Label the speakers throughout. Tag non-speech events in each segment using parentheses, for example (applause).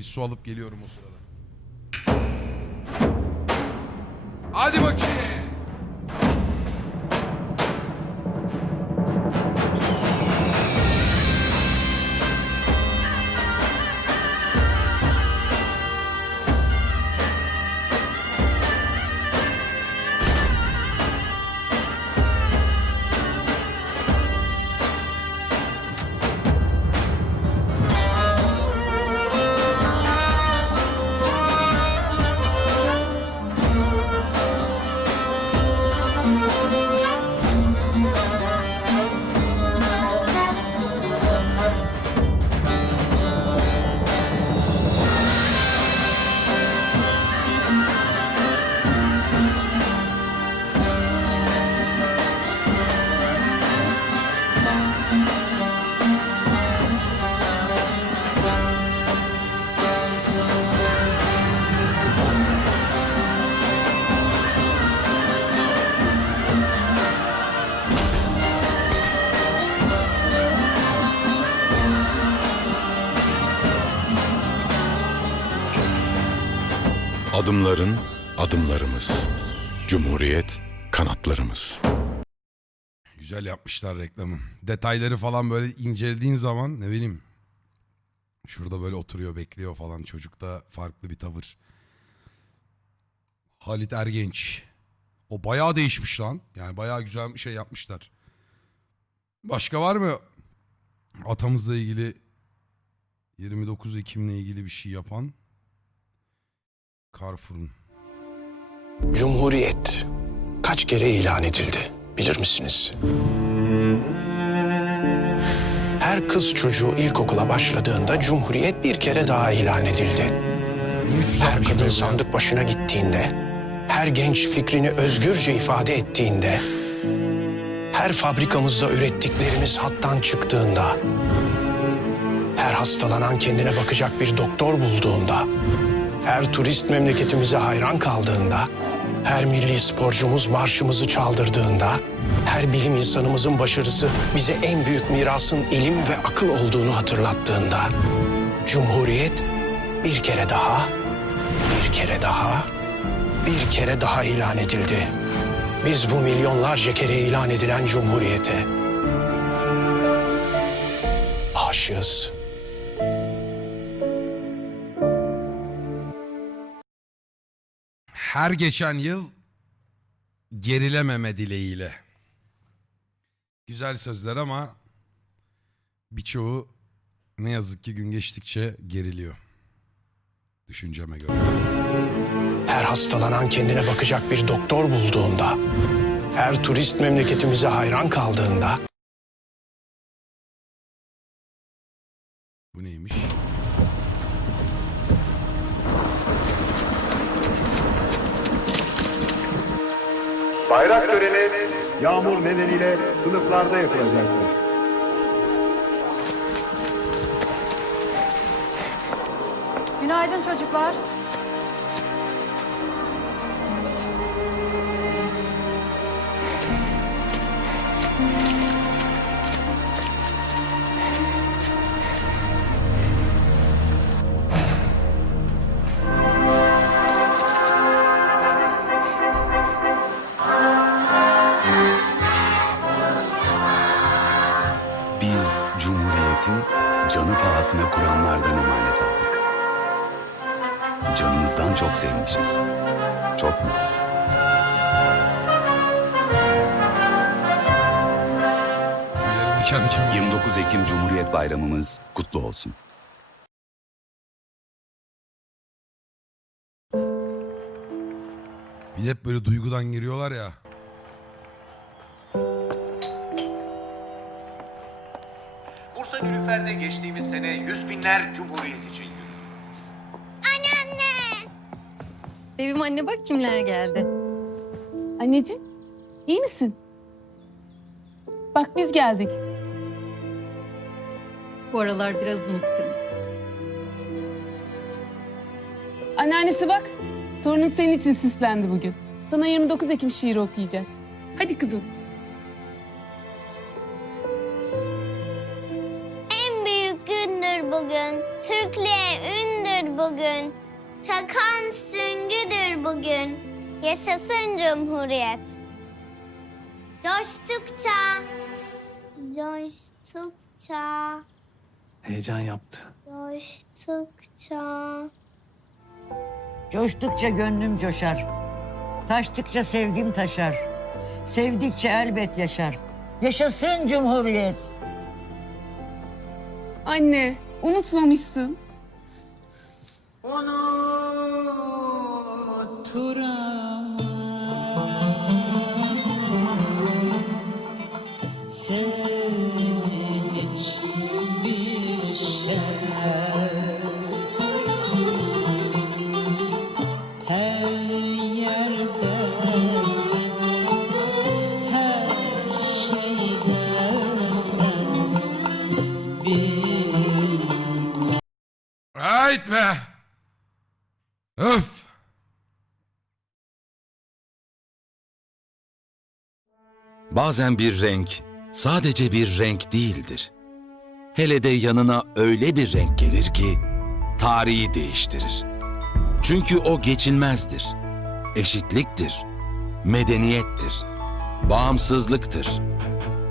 Speaker 1: Bir su alıp geliyorum o sırada. Hadi bakayım.
Speaker 2: Adımların adımlarımız. Cumhuriyet kanatlarımız.
Speaker 1: Güzel yapmışlar reklamı. Detayları falan böyle incelediğin zaman ne bileyim. Şurada böyle oturuyor bekliyor falan. Çocukta farklı bir tavır. Halit Ergenç. O bayağı değişmiş lan. Yani bayağı güzel bir şey yapmışlar. Başka var mı atamızla ilgili 29 Ekim'le ilgili bir şey yapan? Carrefour'un.
Speaker 3: Cumhuriyet kaç kere ilan edildi bilir misiniz? Her kız çocuğu ilkokula başladığında Cumhuriyet bir kere daha ilan edildi. Her kadın sandık başına gittiğinde, her genç fikrini özgürce ifade ettiğinde, her fabrikamızda ürettiklerimiz hattan çıktığında, her hastalanan kendine bakacak bir doktor bulduğunda, her turist memleketimize hayran kaldığında, her milli sporcumuz marşımızı çaldırdığında, her bilim insanımızın başarısı bize en büyük mirasın ilim ve akıl olduğunu hatırlattığında, Cumhuriyet bir kere daha, bir kere daha, bir kere daha ilan edildi. Biz bu milyonlarca kere ilan edilen Cumhuriyete aşığız.
Speaker 1: Her geçen yıl gerilememe dileğiyle. Güzel sözler ama birçoğu ne yazık ki gün geçtikçe geriliyor. Düşünceme göre.
Speaker 3: Her hastalanan kendine bakacak bir doktor bulduğunda, her turist memleketimize hayran kaldığında,
Speaker 4: Bayrak töreni yağmur nedeniyle sınıflarda yapılacaktır.
Speaker 5: Günaydın çocuklar.
Speaker 6: Canımızdan çok sevmişiz. Çok mu?
Speaker 1: Diken oldu.
Speaker 6: 29 Ekim Cumhuriyet Bayramımız kutlu olsun.
Speaker 1: Bir de hep böyle duygudan giriyorlar ya.
Speaker 7: Bursa Nilüfer'de geçtiğimiz sene yüz binler Cumhuriyet için
Speaker 5: Sevim anne bak kimler geldi.
Speaker 8: Anneciğim, iyi misin? Bak biz geldik.
Speaker 5: Bu aralar biraz unutkanız.
Speaker 8: Anneannesi bak, torunun senin için süslendi bugün. Sana 29 Ekim şiiri okuyacak. Hadi kızım.
Speaker 9: Yaşasın Cumhuriyet. Coştukça, coştukça,
Speaker 10: Heyecan yaptı.
Speaker 9: coştukça.
Speaker 11: Coştukça gönlüm coşar. Taştıkça sevgim taşar. Sevdikçe elbet yaşar. Yaşasın Cumhuriyet.
Speaker 8: Anne, unutmamışsın.
Speaker 1: Ait be. Öf.
Speaker 2: Bazen bir renk sadece bir renk değildir. Hele de yanına öyle bir renk gelir ki tarihi değiştirir. Çünkü o geçilmezdir. Eşitliktir. Medeniyettir. Bağımsızlıktır.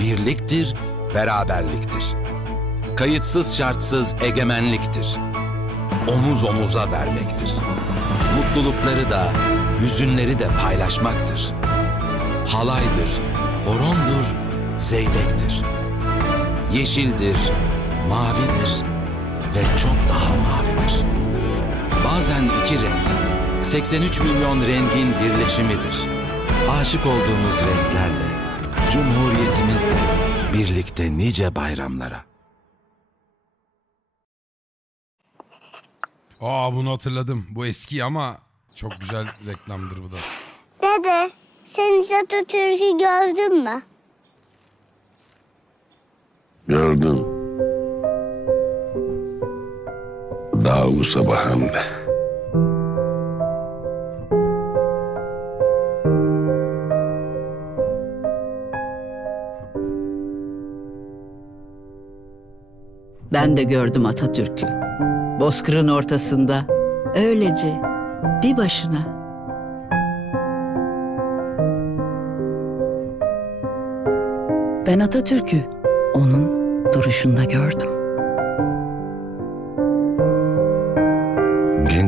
Speaker 2: Birliktir, beraberliktir. Kayıtsız şartsız egemenliktir. Omuz omuza vermektir. Mutlulukları da, hüzünleri de paylaşmaktır halaydır, horondur, zeybektir. Yeşildir, mavidir ve çok daha mavidir. Bazen iki renk, 83 milyon rengin birleşimidir. Aşık olduğumuz renklerle, Cumhuriyetimizle birlikte nice bayramlara.
Speaker 1: Aa bunu hatırladım. Bu eski ama çok güzel reklamdır bu da.
Speaker 9: Dede, sen hiç Atatürk'ü gördün mü?
Speaker 4: Gördüm. Daha bu sabah hem de.
Speaker 11: Ben de gördüm Atatürk'ü. Bozkır'ın ortasında. Öylece. Bir başına. Ben Atatürk'ü onun duruşunda gördüm.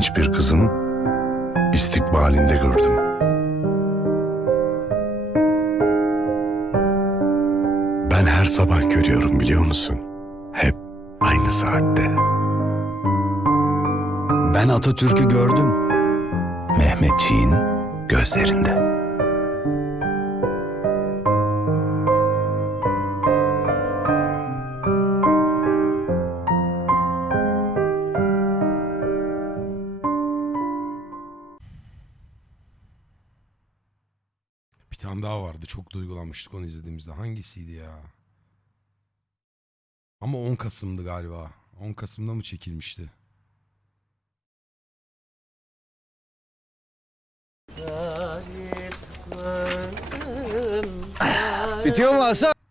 Speaker 4: Genç bir kızın istikbalinde gördüm. Ben her sabah görüyorum biliyor musun? Hep aynı saatte.
Speaker 10: Ben Atatürk'ü gördüm. Mehmetçiğin gözlerinde.
Speaker 1: Tane daha vardı. Çok duygulanmıştık onu izlediğimizde. Hangisiydi ya? Ama 10 Kasım'dı galiba. 10 Kasım'da mı çekilmişti?
Speaker 7: Bitiyor mu Hasan?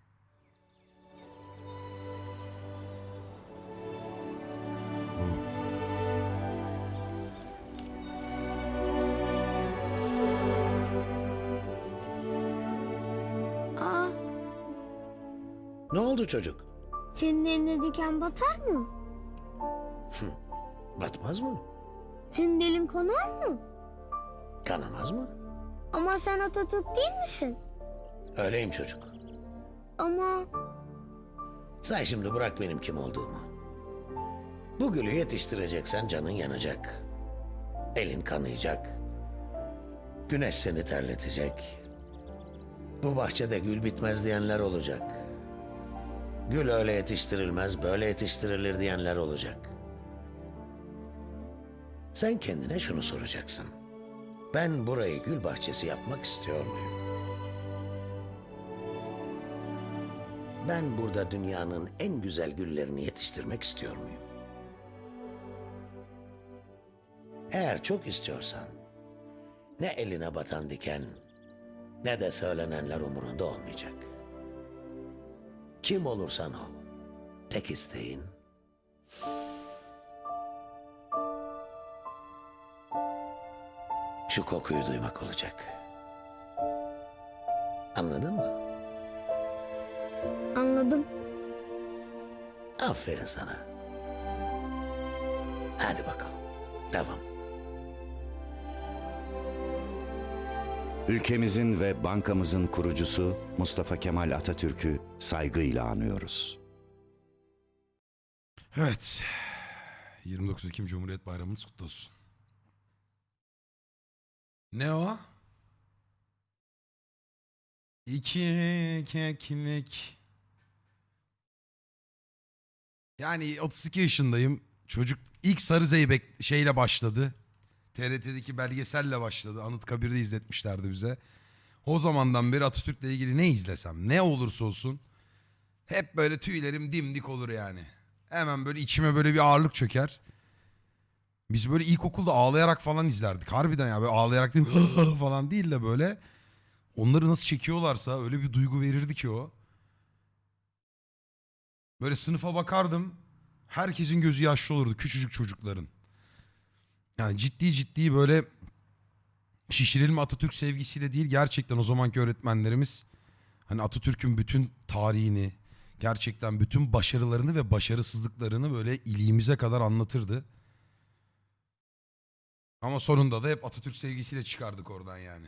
Speaker 12: Oldu çocuk?
Speaker 9: senin eline diken batar mı?
Speaker 12: Batmaz mı?
Speaker 9: Senin elin kanar mı?
Speaker 12: Kanamaz mı?
Speaker 9: Ama sen Atatürk değil misin?
Speaker 12: Öyleyim çocuk.
Speaker 9: Ama
Speaker 12: Sen şimdi bırak benim kim olduğumu. Bu gülü yetiştireceksen canın yanacak. Elin kanayacak. Güneş seni terletecek. Bu bahçede gül bitmez diyenler olacak. Gül öyle yetiştirilmez, böyle yetiştirilir diyenler olacak. Sen kendine şunu soracaksın. Ben burayı gül bahçesi yapmak istiyor muyum? Ben burada dünyanın en güzel güllerini yetiştirmek istiyor muyum? Eğer çok istiyorsan ne eline batan diken ne de söylenenler umurunda olmayacak. Kim olursan ol. Tek isteğin şu kokuyu duymak olacak. Anladın mı?
Speaker 9: Anladım.
Speaker 12: Aferin sana. Hadi bakalım. Devam.
Speaker 6: Ülkemizin ve bankamızın kurucusu Mustafa Kemal Atatürk'ü saygıyla anıyoruz.
Speaker 1: Evet. 29 Ekim Cumhuriyet Bayramınız kutlu olsun. Ne o? İki keklik. Yani 32 yaşındayım. Çocuk ilk Sarı Zeybek şeyle başladı. TRT'deki belgeselle başladı. Anıtkabir'de izletmişlerdi bize. O zamandan beri Atatürk'le ilgili ne izlesem, ne olursa olsun hep böyle tüylerim dimdik olur yani. Hemen böyle içime böyle bir ağırlık çöker. Biz böyle ilkokulda ağlayarak falan izlerdik. Harbiden ya böyle ağlayarak değil (laughs) (laughs) falan değil de böyle. Onları nasıl çekiyorlarsa öyle bir duygu verirdi ki o. Böyle sınıfa bakardım. Herkesin gözü yaşlı olurdu. Küçücük çocukların. Yani ciddi ciddi böyle şişirilme Atatürk sevgisiyle değil gerçekten o zamanki öğretmenlerimiz hani Atatürk'ün bütün tarihini gerçekten bütün başarılarını ve başarısızlıklarını böyle iliğimize kadar anlatırdı. Ama sonunda da hep Atatürk sevgisiyle çıkardık oradan yani.